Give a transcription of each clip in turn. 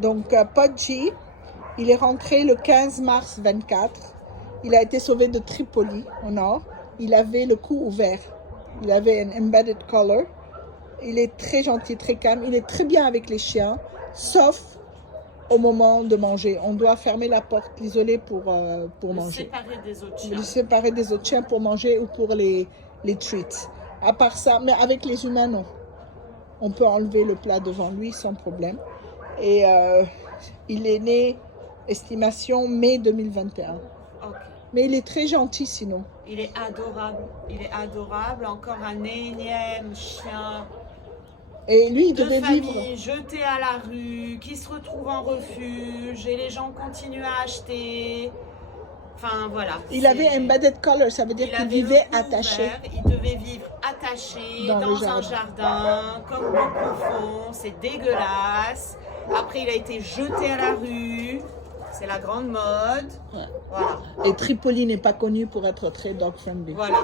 Donc, Pudgy, il est rentré le 15 mars 24. Il a été sauvé de Tripoli, au nord. Il avait le cou ouvert. Il avait un embedded collar. Il est très gentil, très calme. Il est très bien avec les chiens, sauf au moment de manger. On doit fermer la porte, l'isoler pour manger. Séparer des autres chiens. Le séparer des autres chiens pour manger ou pour les treats. À part ça, mais avec les humains, non. On peut enlever le plat devant lui sans problème. Et il est né, estimation, mai 2021. Ok. Mais il est très gentil sinon. Il est adorable. Il est adorable. Encore un énième chien Et lui, il de devait famille vivre. jeté à la rue, qui se retrouve en refuge et les gens continuent à acheter. Enfin voilà. Il avait un embedded collar, ça veut dire qu'il vivait attaché. Ouvert, il devait vivre attaché Dans un jardin, comme beaucoup font. C'est dégueulasse. Après, il a été jeté à la rue. C'est la grande mode. Ouais. Voilà. Et Tripoli n'est pas connu pour être très dog friendly. Voilà.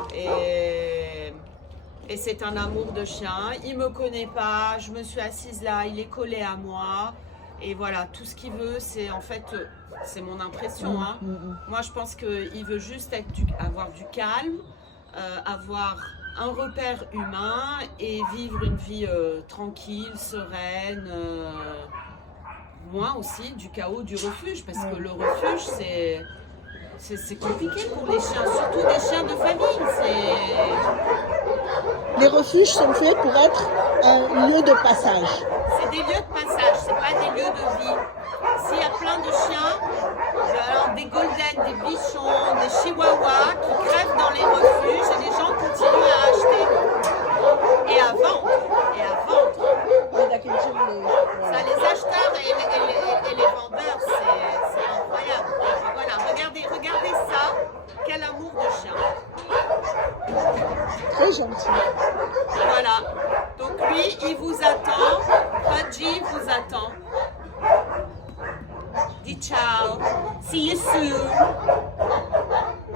Et c'est un amour de chien. Il me connaît pas. Je me suis assise là. Il est collé à moi. Et voilà, tout ce qu'il veut, c'est en fait, c'est mon impression. Hein. Moi, je pense qu'il veut juste avoir du calme, avoir un repère humain et vivre une vie tranquille, sereine. Moins aussi du chaos du refuge, parce que le refuge, c'est compliqué pour les chiens, surtout des chiens de famille. Les refuges sont faits pour être un lieu de passage. C'est des lieux de passage, c'est pas des lieux de vie. S'il y a plein de chiens, alors des golden, des bichons, des chihuahuas qui crèvent dans les refuges et les gens continuent à acheter et à vendre. Ça, les acheteurs et les vendeurs, c'est incroyable. Et voilà, regardez ça, quel amour de chien. Très gentil. Voilà. Donc lui, il vous attend. Pudgy vous attend. Dis ciao. See you soon.